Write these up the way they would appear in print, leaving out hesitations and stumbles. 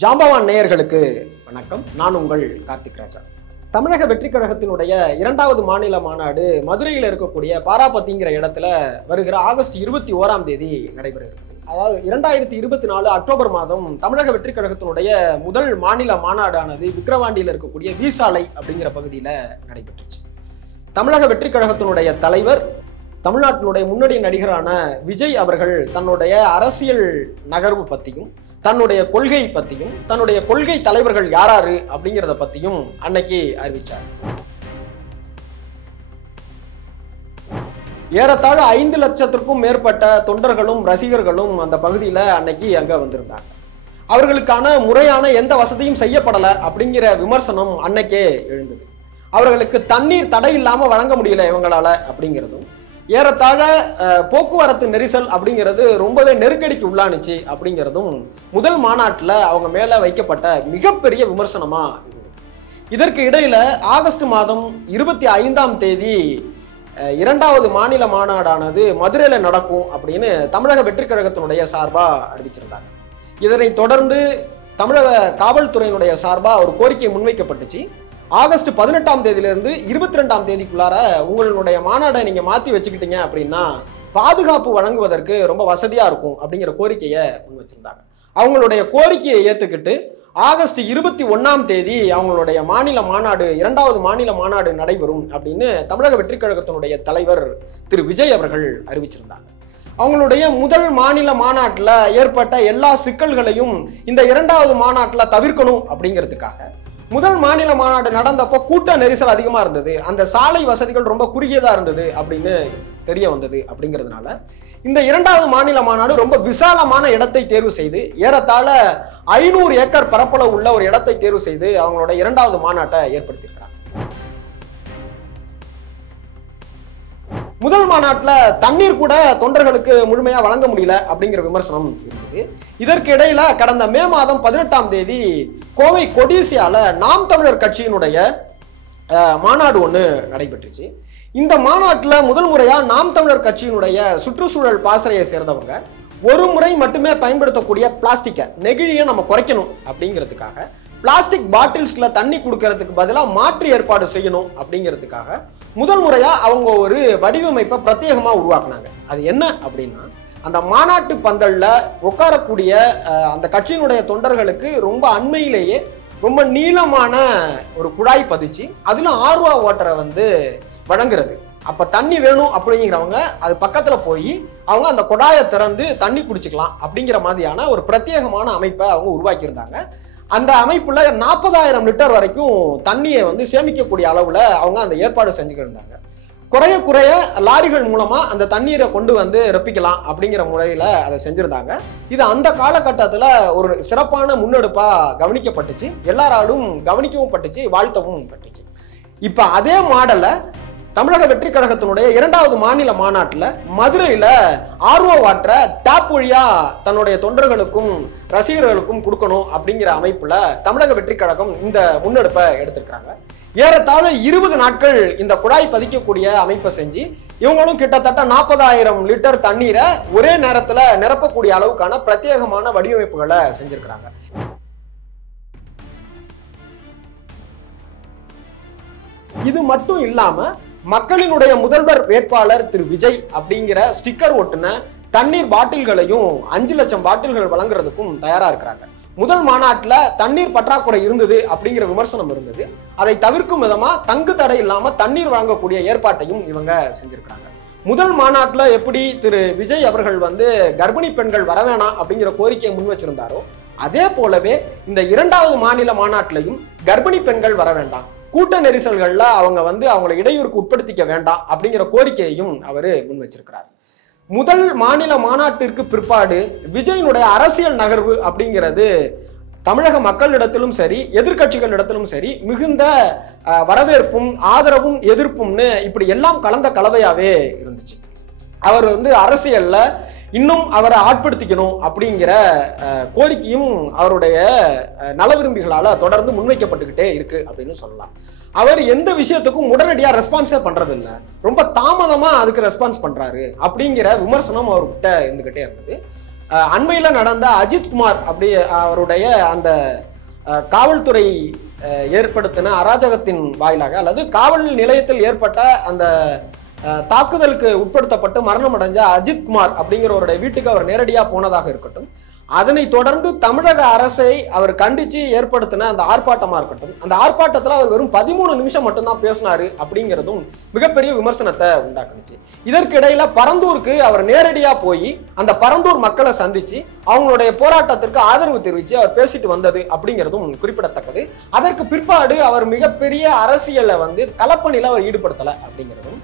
ஜாம்பவான் நேயர்களுக்கு வணக்கம். நான் உங்கள் கார்த்திக் ராஜா. தமிழக வெற்றிக் கழகத்தினுடைய 2வது மாநில மாநாடு மதுரையில் இருக்கக்கூடிய பாராபத்திங்கிற இடத்துல வருகிற ஆகஸ்ட் 21ஆம் தேதி நடைபெற இருக்குது. அதாவது 2024 அக்டோபர் மாதம் தமிழக வெற்றிக் கழகத்தினுடைய முதல் மாநில மாநாடானது விக்கிரவாண்டியில் இருக்கக்கூடிய வீசாலை அப்படிங்கிற பகுதியில் நடைபெற்றுச்சு. தமிழக வெற்றிக் கழகத்தினுடைய தலைவர், தமிழ்நாட்டினுடைய முன்னணி நடிகரான விஜய் அவர்கள் தன்னுடைய அரசியல் நகர்வு பற்றியும் தன்னுடைய கொள்கை பற்றியும் தன்னுடைய கொள்கை தலைவர்கள் யாராரு அப்படிங்கிறத பற்றியும் அன்னைக்கு அறிவிச்சார். ஏறத்தாழ 5 லட்சத்திற்கும் மேற்பட்ட தொண்டர்களும் ரசிகர்களும் அந்த பகுதியில் அன்னைக்கு அங்கே வந்திருந்தாங்க. அவர்களுக்கான முறையான எந்த வசதியும் செய்யப்படலை அப்படிங்கிற விமர்சனம் அன்னைக்கே எழுந்தது. அவர்களுக்கு தண்ணீர் தடை இல்லாமல் வழங்க முடியல இவங்களால அப்படிங்கிறதும், ஏறத்தாழ போக்குவரத்து நெரிசல் அப்படிங்கிறது ரொம்பவே நெருக்கடிக்கு உள்ளானுச்சு அப்படிங்கிறதும் முதல் மாநாட்டில் அவங்க மேலே வைக்கப்பட்ட மிகப்பெரிய விமர்சனமா இருந்தது. இதற்கு இடையில ஆகஸ்ட் மாதம் 25ஆம் தேதி 2வது மாநில மாநாடானது மதுரையில் நடக்கும் அப்படின்னு தமிழக வெற்றிக் கழகத்தினுடைய சார்பாக அறிவிச்சிருந்தாங்க. இதனை தொடர்ந்து தமிழக காவல்துறையினுடைய சார்பாக ஒரு கோரிக்கை முன்வைக்கப்பட்டுச்சு. ஆகஸ்ட் 18ஆம் தேதியிலிருந்து 22ஆம் தேதிக்குள்ளார உங்களுடைய மாநாடை நீங்கள் மாற்றி வச்சுக்கிட்டீங்க அப்படின்னா பாதுகாப்பு வழங்குவதற்கு ரொம்ப வசதியாக இருக்கும் அப்படிங்கிற கோரிக்கையை முன் வச்சிருந்தாங்க. அவங்களுடைய கோரிக்கையை ஏற்றுக்கிட்டு ஆகஸ்ட் 21ஆம் தேதி அவங்களுடைய மாநில மாநாடு 2வது மாநில மாநாடு நடைபெறும் அப்படின்னு தமிழக வெற்றிக் கழகத்தினுடைய தலைவர் திரு விஜய் அவர்கள் அறிவிச்சிருந்தாங்க. அவங்களுடைய முதல் மாநில மாநாட்டில் ஏற்பட்ட எல்லா சிக்கல்களையும் இந்த 2வது மாநாட்டில் தவிர்க்கணும் அப்படிங்கிறதுக்காக முதல் மாநில மாநாடு நடந்தப்போ கூட்ட நெரிசல் அதிகமாக இருந்தது, அந்த சாலை வசதிகள் ரொம்ப குறுகியதாக இருந்தது அப்படின்னு தெரிய வந்தது. அப்படிங்கிறதுனால இந்த 2வது மாநில மாநாடு ரொம்ப விசாலமான இடத்தை தேர்வு செய்து ஏறத்தாழ 500 ஏக்கர் பரப்பளவு உள்ள ஒரு இடத்தை தேர்வு செய்து அவங்களோட 2வது மாநாட்டை ஏற்படுத்தியிருக்கிறாங்க. முதல் மாநாட்டில் தண்ணீர் கூட தொண்டர்களுக்கு முழுமையாக வழங்க முடியல அப்படிங்கிற விமர்சனம் இருந்தது. இதற்கு இடையில கடந்த மே மாதம் 18ஆம் தேதி கோவை கொடிசியால நாம் தமிழர் கட்சியினுடைய மாநாடு ஒன்று நடைபெற்றுச்சு. இந்த மாநாட்டில் முதல் முறையா நாம் தமிழர் கட்சியினுடைய சுற்றுச்சூழல் பாசறையை சேர்ந்தவங்க ஒரு முறை மட்டுமே பயன்படுத்தக்கூடிய பிளாஸ்டிக்கை, நெகிழியை நம்ம குறைக்கணும் அப்படிங்கிறதுக்காக பிளாஸ்டிக் பாட்டில்ஸ்ல தண்ணி கொடுக்கறதுக்கு பதிலாக மாற்று ஏற்பாடு செய்யணும் அப்படிங்கிறதுக்காக முதல் முறையா அவங்க ஒரு வடிவமைப்பை பிரத்யேகமாக உருவாக்குனாங்க. அது என்ன அப்படின்னா, அந்த மாநாட்டு பந்தல்ல உட்காரக்கூடிய அந்த கட்சியினுடைய தொண்டர்களுக்கு ரொம்ப அண்மையிலேயே ரொம்ப நீளமான ஒரு குழாய் பதிச்சு அதுல ஆர்வா வாட்டரை வழங்குறது. அப்ப தண்ணி வேணும் அப்படிங்கிறவங்க அது பக்கத்துல போய் அவங்க அந்த குழாயை திறந்து தண்ணி குடிச்சுக்கலாம் அப்படிங்கிற மாதிரியான ஒரு பிரத்யேகமான அமைப்பை அவங்க உருவாக்கியிருந்தாங்க. அந்த அமைப்புல 40,000 லிட்டர் வரைக்கும் தண்ணியை சேமிக்கக்கூடிய அளவுல அவங்க அந்த ஏற்பாடு செஞ்சுக்கிட்டு இருந்தாங்க. குறைய குறைய லாரிகள் மூலமா அந்த தண்ணீரை கொண்டு ரப்பிக்கலாம் அப்படிங்கிற முறையில அதை செஞ்சிருந்தாங்க. இது அந்த காலகட்டத்தில் ஒரு சிறப்பான முன்னெடுப்பா கவனிக்கப்பட்டுச்சு, எல்லாராலும் கவனிக்கவும் பட்டுச்சு, வாழ்த்தவும் பட்டுச்சு. இப்ப அதே மாடலை தமிழக வெற்றிக் கழகத்தினுடைய 2வது மாநில மாநாட்டில் மதுரையில் ஆர்வோ வாட்டரை டேப் வழியா தன்னுடைய தொண்டர்களுக்கும் ரசிகர்களுக்கும் கொடுக்கணும் அப்படிங்கிற அமைப்புல தமிழக வெற்றிக் கழகம் இந்த முன்னெடுப்பை எடுத்திருக்கிறாங்க. ஏறத்தாழ 20 நாட்கள் இந்த குழாய் பதிக்கக்கூடிய அமைப்பை செஞ்சு இவங்களும் கிட்டத்தட்ட 40,000 லிட்டர் தண்ணீரை ஒரே நேரத்தில் நிரப்பக்கூடிய அளவுக்கான பிரத்யேகமான வடிவமைப்புகளை செஞ்சிருக்கிறாங்க. இது மட்டும் இல்லாம மக்களினுடைய முதல்வர் வேட்பாளர் திரு விஜய் அப்படிங்கிற ஸ்டிக்கர் ஒட்டுன தண்ணீர் பாட்டில்களையும் 5 லட்சம் பாட்டில்கள் வழங்குறதுக்கும் தயாரா இருக்கிறாங்க. முதல் மாநாட்டில் தண்ணீர் பற்றாக்குறை இருந்தது அப்படிங்கிற விமர்சனம் இருந்தது. அதை தவிர்க்கும் விதமா தங்கு தடை இல்லாம தண்ணீர் வழங்கக்கூடிய ஏற்பாட்டையும் இவங்க செஞ்சிருக்காங்க. முதல் மாநாட்டில் எப்படி திரு விஜய் அவர்கள் கர்ப்பிணி பெண்கள் வர வேணாம் அப்படிங்கிற கோரிக்கையை முன் வச்சிருந்தாரோ அதே போலவே இந்த 2வது மாநில மாநாட்டிலையும் கர்ப்பிணி பெண்கள் வர வேண்டாம், கூட்ட நெரிசல்கள்ல அவங்க அவங்களை இடையூறுக்கு உட்படுத்திக்க வேண்டாம் அப்படிங்கிற கோரிக்கையையும் அவர் முன் வச்சிருக்கிறார். முதல் மாநில மாநாட்டிற்கு பிற்பாடு விஜயினுடைய அரசியல் நகர்வு அப்படிங்கிறது தமிழக மக்களிடத்திலும் சரி எதிர்கட்சிகளிடத்திலும் சரி மிகுந்த வரவேற்பும் ஆதரவும் எதிர்ப்பும்னு இப்படி எல்லாம் கலந்த கலவையாவே இருந்துச்சு. அவர் அரசியல்ல இன்னும் அவரை ஆட்படுத்திக்கணும் அப்படிங்கிற கோரிக்கையும் அவருடைய நல விரும்பிகளால தொடர்ந்து முன்வைக்கப்பட்டுக்கிட்டே இருக்கு அப்படின்னு சொல்லலாம். அவர் எந்த விஷயத்துக்கும் உடனடியாக ரெஸ்பான்ஸே பண்றது இல்லை, ரொம்ப தாமதமா அதுக்கு ரெஸ்பான்ஸ் பண்றாரு அப்படிங்கிற விமர்சனம் அவர்கிட்ட இருந்துகிட்டே இருந்தது. அண்மையில நடந்த அஜித்குமார் அப்படி அவருடைய அந்த காவல்துறை ஏற்படுத்தின அராஜகத்தின் வாயிலாக அல்லது காவல் நிலையத்தில் ஏற்பட்ட அந்த தாக்குதலுக்கு உட்படுத்தப்பட்டு மரணம் அடைஞ்ச அஜித்குமார் அப்படிங்கிறவருடைய வீட்டுக்கு அவர் நேரடியாக போனதாக இருக்கட்டும், அதனை தொடர்ந்து தமிழக அரசை அவர் கண்டிச்சு ஏற்படுத்தின அந்த ஆர்ப்பாட்டமா இருக்கட்டும், அந்த ஆர்ப்பாட்டத்தில் அவர் வெறும் 13 நிமிஷம் மட்டும்தான் பேசினாரு அப்படிங்கிறதும் மிகப்பெரிய விமர்சனத்தை உண்டாக்குனுச்சு. இதற்கு இடையில பரந்தூருக்கு அவர் நேரடியா போய் அந்த பரந்தூர் மக்களை சந்திச்சு அவங்களுடைய போராட்டத்திற்கு ஆதரவு தெரிவித்து அவர் பேசிட்டு வந்தது அப்படிங்கிறதும் குறிப்பிடத்தக்கது. அதற்கு பிற்பாடு அவர் மிகப்பெரிய அரசியலை களப்பணியில அவர் ஈடுபடுத்தலை அப்படிங்கிறதும்,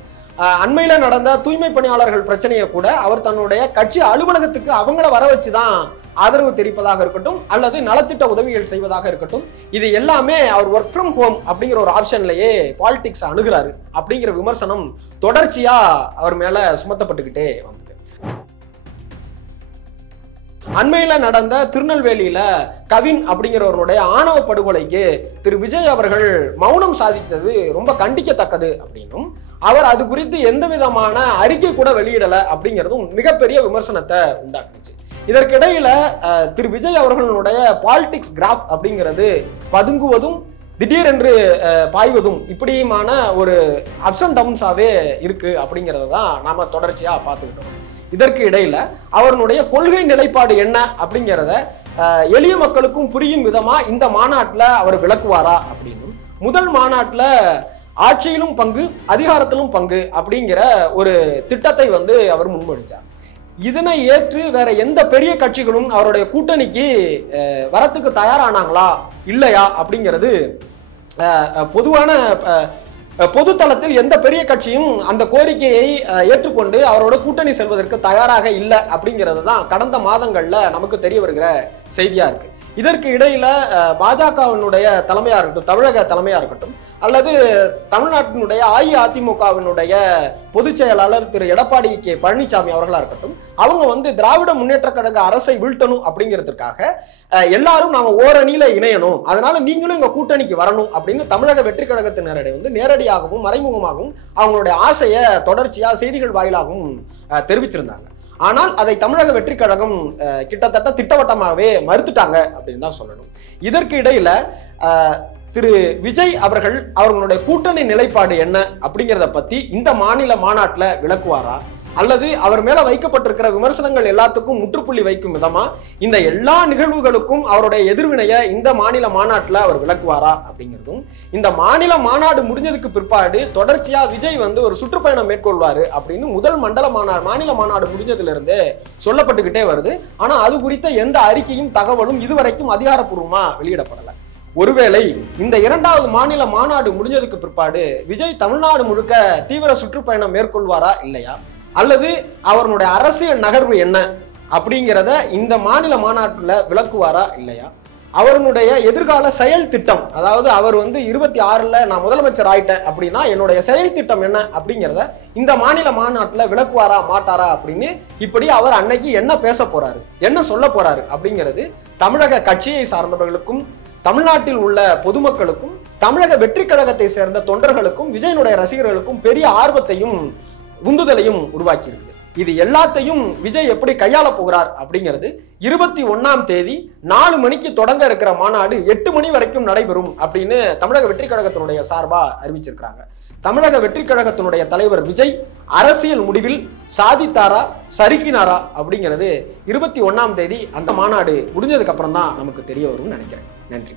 அண்மையில நடந்த தூய்மை பணியாளர்கள் பிரச்சனையை கூட அவர் தன்னுடைய கட்சி அலுவலகத்துக்கு அவங்கள வர வச்சுதான் ஆதரவு தெரிவிப்பதாக இருக்கட்டும் அல்லது நலத்திட்ட உதவிகள் செய்வதாக இருக்கட்டும், இது எல்லாமே அவர் ஒர்க் ஃப்ரம் ஹோம் அப்படிங்கிற ஒரு ஆப்ஷன்லயே பாலிடிக்ஸ் அணுகிறாரு அப்படிங்கிற விமர்சனம் தொடர்ச்சியா அவர் மேல சுமத்தப்பட்டுக்கிட்டே வந்தது. அண்மையில நடந்த திருநெல்வேலியில கவின் அப்படிங்கிறவருடைய ஆணவ படுகொலைக்கு திரு விஜய் அவர்கள் மௌனம் சாதித்தது ரொம்ப கண்டிக்கத்தக்கது அப்படின்னும், அவர் அது குறித்து எந்த விதமான அறிக்கை கூட வெளியிடல அப்படிங்கிறதும் மிகப்பெரிய விமர்சனத்தை உண்டாக்குச்சு. இதற்கிடையில திரு விஜய் அவர்களுடைய பாலிடிக்ஸ் கிராஃப் அப்படிங்கிறது பதுங்குவதும் திடீரென்று பாய்வதும் இப்படியுமான ஒரு அப்ஸ் அண்ட் டவுன்ஸாவே இருக்கு அப்படிங்கிறத தான் நாம தொடர்ச்சியா பார்த்துக்கிட்டோம். இதற்கு இடையில அவருடைய கொள்கை நிலைப்பாடு என்ன அப்படிங்கிறத எளிய மக்களுக்கும் புரியும் விதமா இந்த மாநாட்டில் அவர் விளக்குவாரா அப்படின்னும், முதல் மாநாட்டில் ஆட்சியிலும் பங்கு அதிகாரத்திலும் பங்கு அப்படிங்கிற ஒரு திட்டத்தை அவர் முன்மொழிச்சார். இதனை ஏற்று வேற எந்த பெரிய கட்சிகளும் அவருடைய கூட்டணிக்கு வரத்துக்கு தயாரானாங்களா இல்லையா அப்படிங்கிறது பொதுவான பொதுத்தளத்தில் எந்த பெரிய கட்சியும் அந்த கோரிக்கையை ஏற்றுக்கொண்டு அவரோட கூட்டணி செல்வதற்கு தயாராக இல்லை அப்படிங்கிறது தான் கடந்த மாதங்கள்ல நமக்கு தெரிய வருகிற செய்தியா இருக்கு. இதற்கு இடையில பாஜகவினுடைய தலைமையா இருக்கட்டும், தமிழக தலைமையா இருக்கட்டும் அல்லது தமிழ்நாட்டினுடைய அஇஅதிமுகவினுடைய பொதுச் செயலாளர் திரு எடப்பாடி கே பழனிசாமி அவர்களா இருக்கட்டும், அவங்க திராவிட முன்னேற்ற கழக அரசை வீழ்த்தணும் அப்படிங்கிறதுக்காக எல்லாரும் நாம ஓரணியில இணையணும், அதனால நீங்களும் எங்க கூட்டணிக்கு வரணும் அப்படின்னு தமிழக வெற்றி கழகத்தினரிடையே நேரடியாகவும் மறைமுகமாகவும் அவங்களுடைய ஆசையை தொடர்ச்சியா செய்திகள் வாயிலாகவும் தெரிவிச்சிருந்தாங்க. ஆனால் அதை தமிழக வெற்றி கழகம் கிட்டத்தட்ட திட்டவட்டமாகவே மறுத்துட்டாங்க அப்படின்னு தான் சொல்லணும். இதற்கு இடையில திரு விஜய் அவர்களுடைய கூட்டணி நிலைப்பாடு என்ன அப்படிங்கிறத பத்தி இந்த மாநில மாநாட்டில் விளக்குவாரா அல்லது அவர் மேல வைக்கப்பட்டிருக்கிற விமர்சனங்கள் எல்லாத்துக்கும் முற்றுப்புள்ளி வைக்கும் விதமா இந்த எல்லா நிகழ்வுகளுக்கும் அவருடைய எதிர்வினையை இந்த மாநில மாநாட்டில் அவர் விளக்குவாரா அப்படிங்கிறதும், இந்த மாநில மாநாடு முடிஞ்சதுக்கு பிற்பாடு தொடர்ச்சியா விஜய் ஒரு சுற்றுப்பயணம் மேற்கொள்வாரு அப்படின்னு முதல் மாநில மாநாடு முடிஞ்சதுல இருந்தே சொல்லப்பட்டுக்கிட்டே வருது. ஆனா அது குறித்த எந்த அறிக்கையும் தகவலும் இதுவரைக்கும் அதிகாரப்பூர்வமா வெளியிடப்படலை. ஒருவேளை இந்த இரண்டாவது மாநில மாநாடு முடிஞ்சதுக்கு பிற்பாடு விஜய் தமிழ்நாடு முழுக்க தீவிர சுற்றுப்பயணம் மேற்கொள்வாரா இல்லையா அல்லது அவருடைய அரசியல் நகர்வு என்ன அப்படிங்கிறத இந்த மாநில மாநாட்டில் விளக்குவாரா இல்லையா, அவருடைய எதிர்கால செயல் திட்டம், அதாவது அவர் 26ல் நான் முதலமைச்சர் ஆயிட்டேன் அப்படின்னா என்னுடைய செயல் திட்டம் என்ன அப்படிங்கிறத இந்த மாநில மாநாட்டில் விளக்குவாரா மாட்டாரா அப்படின்னு இப்படி அவர் அன்னைக்கு என்ன பேச போறாரு என்ன சொல்ல போறாரு அப்படிங்கிறது தமிழக கட்சியை சார்ந்தவர்களுக்கும் தமிழ்நாட்டில் உள்ள பொதுமக்களுக்கும் தமிழக வெற்றி கழகத்தை சேர்ந்த தொண்டர்களுக்கும் விஜயனுடைய ரசிகர்களுக்கும் பெரிய ஆர்வத்தையும் உந்துதலையும் உருவாக்கி இருக்கு. இது எல்லாத்தையும் விஜய் எப்படி கையாள போகிறார் அப்படிங்கிறது 21ஆம் தேதி 4 மணிக்கு தொடங்க இருக்கிற மாநாடு 8 மணி வரைக்கும் நடைபெறும் அப்படின்னு தமிழக வெற்றி கழகத்தினுடைய சார்பா அறிவிச்சிருக்கிறாங்க. தமிழக வெற்றி கழகத்தினுடைய தலைவர் விஜய் அரசியல் முடிவில் சாதித்தாரா சறுக்கினாரா அப்படிங்கிறது 21ஆம் தேதி அந்த மாநாடு முடிஞ்சதுக்கு அப்புறம் தான் நமக்கு தெரிய வரும்னு நினைக்கிறேன். நன்றி.